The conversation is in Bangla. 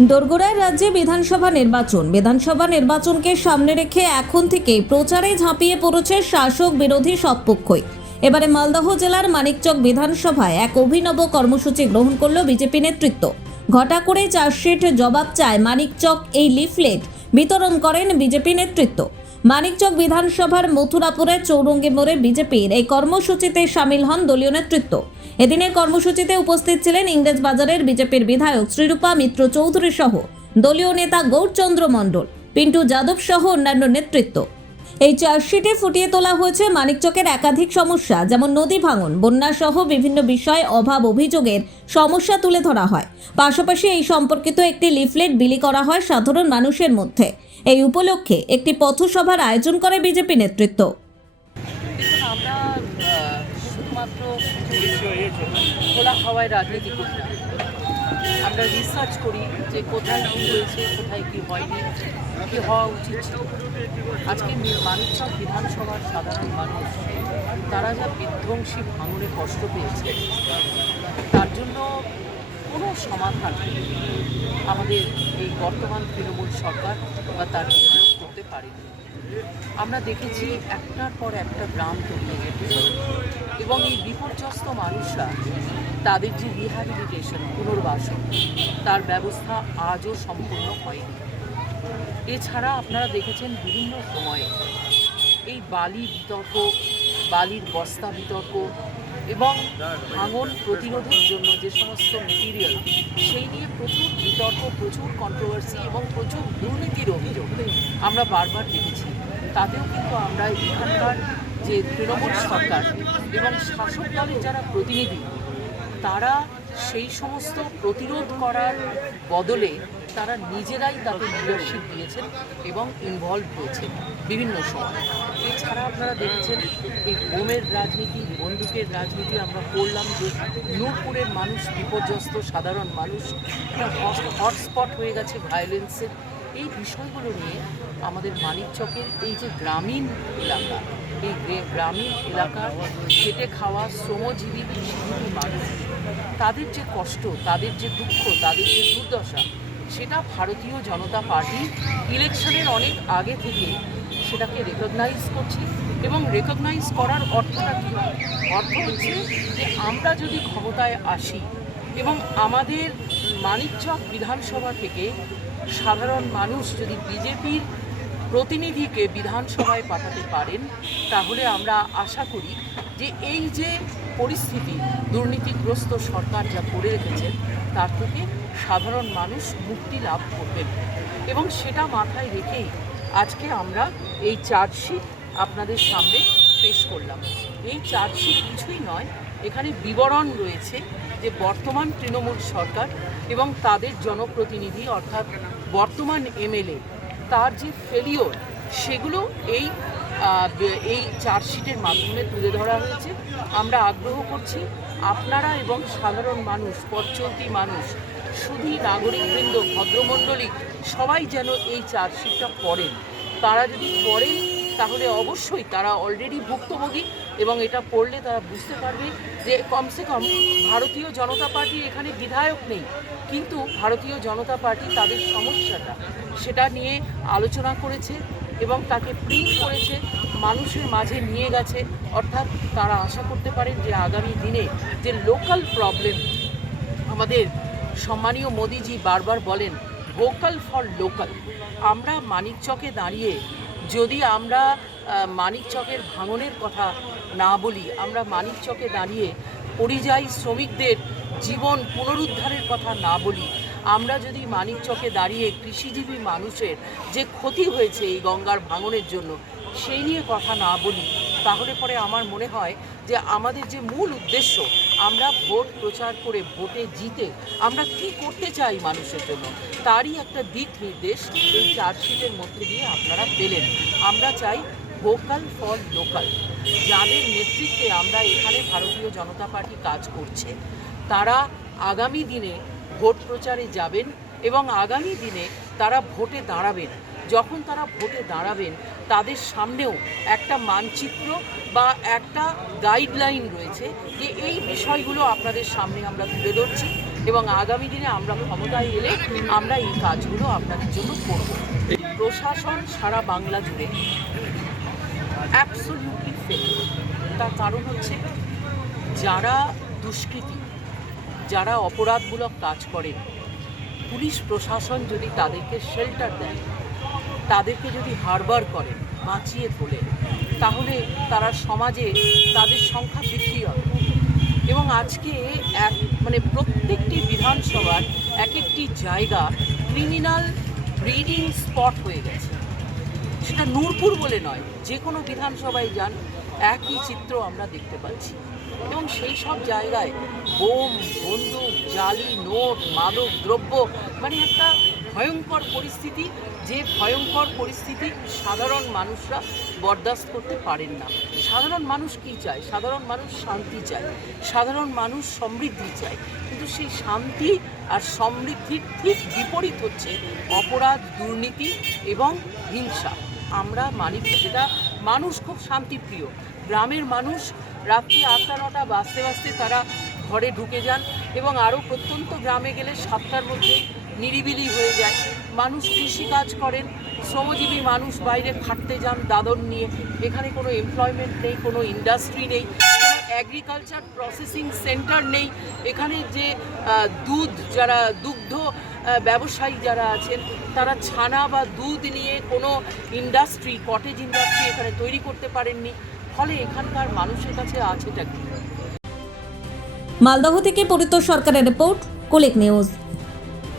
দোরগোড়ায় রাজ্যে বিধানসভা নির্বাচন। বিধানসভা নির্বাচনকে সামনে রেখে এখন থেকে প্রচারে ঝাঁপিয়ে পড়েছে শাসক বিরোধী সব পক্ষই এবারে মালদহ জেলার মানিকচক বিধানসভায় এক অভিনব কর্মসূচি গ্রহণ করল বিজেপি নেতৃত্ব। ঘটা করে চার্জশিট জবাব চায় মানিকচক এই লিফলেট। বিতরণ করেন বিজেপি নেতৃত্ব। মানিকচক বিধানসভার মথুরাপুরে চৌরঙ্গি মোড়ে বিজেপির এই কর্মসূচিতে সামিল হন দলীয় নেতৃত্ব। এদিনের কর্মসূচিতে উপস্থিত ছিলেন ইংরেজ বাজারের বিজেপির বিধায়ক শ্রীরূপা মিত্র চৌধুরী সহ দলীয় নেতা গৌরচন্দ্র মণ্ডল, পিন্টু যাদব সহ অন্যান্য নেতৃত্ব। এই চার্জশিটে ফুটিয়ে তোলা হয়েছে মানিকচকের একাধিক সমস্যা, যেমন নদী ভাঙন, বন্যা সহ বিভিন্ন বিষয় অভাব অভিযোগের সমস্যা তুলে ধরা হয়। পাশাপাশি এই সম্পর্কিত একটি লিফলেট বিলি করা হয় সাধারণ মানুষের মধ্যে। এই উপলক্ষে একটি পথসভার আয়োজন করে বিজেপি নেতৃত্ব। আমরা আমরা রিসার্চ করি যে কোথায় কী হয়েছে, কোথায় কী হয়নি। কী হওয়া উচিত ছিল। আজকে মানিকচক বিধানসভার সাধারণ মানুষ। তারা যা বিধ্বংসী ভাঙনে কষ্ট পেয়েছে, তার জন্য কোনো সমাধান আমাদের এই বর্তমান তৃণমূল সরকার বা তার বিধায়ক করতে পারেনি। আমরা দেখেছি একটার পর একটা গ্রাম যেতেছে এবং এই বিপর্যস্ত মানুষরা তাদের যে রিহ্যাবিলিটেশন, পুনর্বাসন, তার ব্যবস্থা আজও সম্পূর্ণ হয়নি। এছাড়া আপনারা দেখেছেন বিভিন্ন সময়ে এই বালি বিতর্ক, বালির বস্তা বিতর্ক এবং ভাঙন প্রতিরোধের জন্য যে সমস্ত মেটিরিয়াল সেই নিয়ে প্রচুর বিতর্ক, প্রচুর কন্ট্রোভার্সি এবং প্রচুর দুর্নীতির অভিযোগ আমরা বারবার দেখেছি। তাতেও কিন্তু আমরা এখানকার যে তৃণমূল সরকার এবং শাসক দলের যারা প্রতিনিধি, তারা সেই সমস্ত প্রতিরোধ করার বদলে তারা নিজেরাই তাতে লিডারশিপ দিয়েছেন এবং ইনভলভ হয়েছেন বিভিন্ন সময়। এছাড়া আপনারা দেখেছেন এই বোমের রাজনীতি, বন্দুকের রাজনীতি আমরা করলাম যে নূরপুরের মানুষ বিপর্যস্ত, সাধারণ মানুষ হটস্পট হয়ে গেছে ভায়োলেন্সের এই বিষয়গুলো নিয়ে আমাদের মানিকচকের এই যে গ্রামীণ এলাকা, এই গ্রামীণ এলাকার খেটে খাওয়া শ্রমজীবী মানুষ, তাদের যে কষ্ট, তাদের যে দুঃখ, তাদের যে দুর্দশা সেটা ভারতীয় জনতা পার্টি ইলেকশনের অনেক আগে থেকে সেটাকে রেকগনাইজ করছে এবং রেকগনাইজ করার অর্থটা কী? অর্থ হচ্ছে যে আমরা যদি ক্ষমতায় আসি এবং আমাদের মানিকচক বিধানসভা থেকে সাধারণ মানুষ যদি বিজেপির প্রতিনিধিকে বিধানসভায় পাঠাতে পারেন, তাহলে আমরা আশা করি যে এই যে পরিস্থিতি দুর্নীতিগ্রস্ত সরকার যা করে রেখেছেন, তার থেকে সাধারণ মানুষ মুক্তি লাভ করবেন। এবং সেটা মাথায় রেখেই আজকে আমরা এই চার্জশিট আপনাদের সামনে পেশ করলাম। এই চার্জশিট কিছুই নয়, এখানে বিবরণ রয়েছে যে বর্তমান তৃণমূল সরকার এবং তাদের জনপ্রতিনিধি অর্থাৎ বর্তমান এমএলএ, তার যে ফেলিওর সেগুলো এই এই চার্জশিটের মাধ্যমে তুলে ধরা হয়েছে। আমরা আগ্রহ করছি আপনারা এবং সাধারণ মানুষ, পথচলতি মানুষ, শুধু নাগরিকবৃন্দ, ভদ্রমণ্ডলী, সবাই যেন এই চার্জশিটটা পড়েন। তারা যদি পড়েন, তাহলে অবশ্যই তারা অলরেডি ভুক্তভোগী এবং এটা পড়লে তারা বুঝতে পারবে যে কমসে কম ভারতীয় জনতা পার্টির এখানে বিধায়ক নেই, কিন্তু ভারতীয় জনতা পার্টি তাদের সমস্যাটা, সেটা নিয়ে আলোচনা করেছে। এবং তাকে প্রিন্ট করেছে, মানুষের মাঝে নিয়ে গেছে। অর্থাৎ তারা আশা করতে পারেন যে আগামী দিনে যে লোকাল প্রবলেম আমাদের সম্মানীয় মোদিজি বারবার বলেন ভোকাল ফর লোকাল আমরা মানিকচকে দাঁড়িয়ে যদি আমরা মানিকচকের ভাঙনের কথা না বলি, আমরা মানিকচকে দাঁড়িয়ে পরিযায়ী শ্রমিকদের জীবন পুনরুদ্ধারের কথা না বলি আমরা যদি মানিকচকে দাঁড়িয়ে কৃষিজীবী মানুষের যে ক্ষতি হয়েছে এই গঙ্গার ভাঙনের জন্য, সেই নিয়ে কথা না বলি, তাহলে পরে আমার মনে হয় যে আমাদের যে মূল উদ্দেশ্য, আমরা ভোট প্রচার করে ভোটে জিতে আমরা কি করতে চাই মানুষের জন্য, তারই একটা দিক নির্দেশ এই চার্জশিটের মধ্যে দিয়ে আপনারা পেলেন। আমরা চাই ভোকাল ফর লোকাল। যাদের নেতৃত্বে আমরা এখানে ভারতীয় জনতা পার্টি কাজ করছে, তারা আগামী দিনে ভোট প্রচারে যাবেন এবং আগামী দিনে তারা ভোটে দাঁড়াবেন। যখন তারা ভোটে দাঁড়াবেন, তাদের সামনেও একটা মানচিত্র বা একটা গাইডলাইন রয়েছে যে এই বিষয়গুলো আপনাদের সামনে আমরা তুলে ধরছি এবং আগামী দিনে আমরা ক্ষমতায় এলে আমরা এই কাজগুলো আপনাদের জন্য করব। প্রশাসন সারা বাংলা জুড়ে অ্যাবসলিউটলি ফেল তার কারণ হচ্ছে যারা দুষ্কৃতী যারা অপরাধমূলক কাজ করেন পুলিশ প্রশাসন যদি তাদেরকে শেল্টার দেয়, তাদেরকে যদি হারবার করে, বাঁচিয়ে তোলে, তাহলে তারা সমাজে তাদের সংখ্যা বৃদ্ধি হবে। এবং আজকে এক মানে প্রত্যেকটি বিধানসভার এক একটি জায়গা ক্রিমিনাল ব্রিডিং স্পট হয়ে গেছে। সেটা নূরপুর বলে নয় যে কোনো বিধানসভায় যান, একই চিত্র আমরা দেখতে পাচ্ছি। এবং সেই সব জায়গায় বোম বন্দুক, জালি, নোট, মাদক, দ্রব্য মানে একটা ভয়ঙ্কর পরিস্থিতি, যে ভয়ঙ্কর পরিস্থিতি সাধারণ মানুষরা বরদাস্ত করতে পারেন না। সাধারণ মানুষ কি চায়? সাধারণ মানুষ শান্তি চায়, সাধারণ মানুষ সমৃদ্ধি চায়। কিন্তু সেই শান্তি আর সমৃদ্ধির ঠিক বিপরীত হচ্ছে অপরাধ, দুর্নীতি এবং হিংসা। আমরা মানি যেটা মানুষ খুব শান্তিপ্রিয়। গ্রামের মানুষ রাত্রি আটটা নটা বাজতে বাজতে তারা ঘরে ঢুকে যান এবং আরও প্রত্যন্ত গ্রামে গেলে সাতটার মধ্যেই নিরিবিলি হয়ে যায়। মানুষ কৃষিকাজ করেন, শ্রমজীবী মানুষ বাইরে খাটতে যান দাদন নিয়ে। এখানে কোনো এমপ্লয়মেন্ট নেই, কোনো ইন্ডাস্ট্রি নেই, কোনো অ্যাগ্রিকালচার প্রসেসিং সেন্টার নেই। এখানে যে দুধ যারা, দুগ্ধ ব্যবসায়ী যারা আছেন, তারা ছানা বা দুধ নিয়ে কোনো ইন্ডাস্ট্রি কটেজ ইন্ডাস্ট্রি এখানে তৈরি করতে পারেননি। ফলে এখানকার মানুষের কাছে আছেটা কি? মালদহ থেকে পরিত সরকারের রিপোর্ট কোলেক নিউজ।